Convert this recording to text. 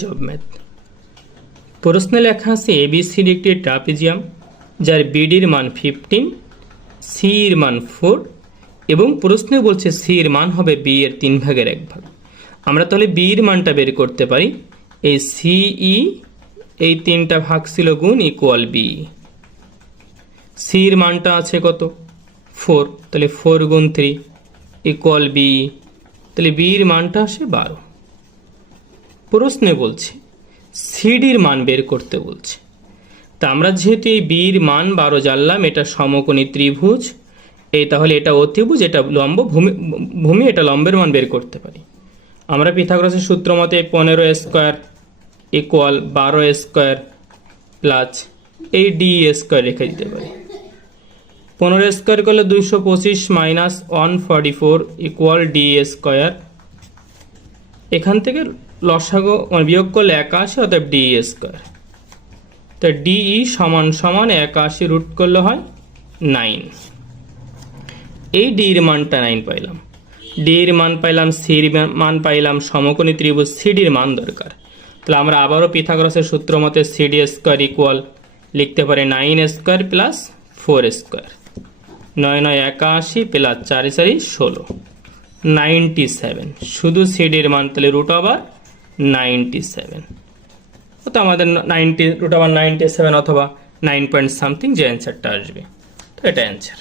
Job math. প্রশ্নে লেখা আছে এবিসিডি একটি ট্রাপিজিয়াম যার বিডির মান 15, সির মান 4 এবং প্রশ্নে বলছে সির মান হবে বি এর 3/1 আমরা তাহলে বির মানটা বের করতে পারি। এই সিই এই 3টা ভাগ ছিল গুণ ইকুয়াল বি। সির মানটা আছে কত 4, তাহলে 4 গুণ 3 ইকুয়াল বি, তাহলে বির মানটা আসে 12। প্রশ্নে বলছে সিডির মান বের করতে বলছে, তা আমরা যেহেতু এই বির মান 12 জানলাম, এটা সমকোণী ত্রিভুজ, এই তাহলে এটা অতিভুজ, এটা লম্ব, ভূমি এটা লম্বের মান বের করতে পারি। আমরা পিথাগোরাসের সূত্র মতে 15 স্কোয়ার ইকুয়াল 12 স্কোয়ার প্লাস এই ডি স্কোয়ার রেখে দিতে পারি। 15 স্কোয়ার করলে 225 মাইনাস 144 ইকুয়াল ডি স্কোয়ার। এখান থেকে লসাগু বিয়োগ করলে 81, অর্থাৎ ডি স্কোয়ার। তো ডিই সমান সমান 81 রুট করলে হয় 9। এই ডির মানটা 9 পাইলাম, ডির মান পাইলাম, সির মান পাইলাম, সমকোণী ত্রিভুজ সিডির মান দরকার। তাহলে আমরা আবারও পিথাগোরাসের সূত্র মতে সিডি স্কোয়ার ইকুয়াল লিখতে পারি 9 স্কোয়ার প্লাস 4 স্কোয়ার, 9 9 81 প্লাস 4 4 16, 97। শুধু সিডির মান তাহলে রুট ওভার 97, তো আমাদের 90 রুট ওভার 97 অথবা 9 পয়েন্ট সামথিং যে অ্যান্সারটা আসবে, তো এটা অ্যান্সার।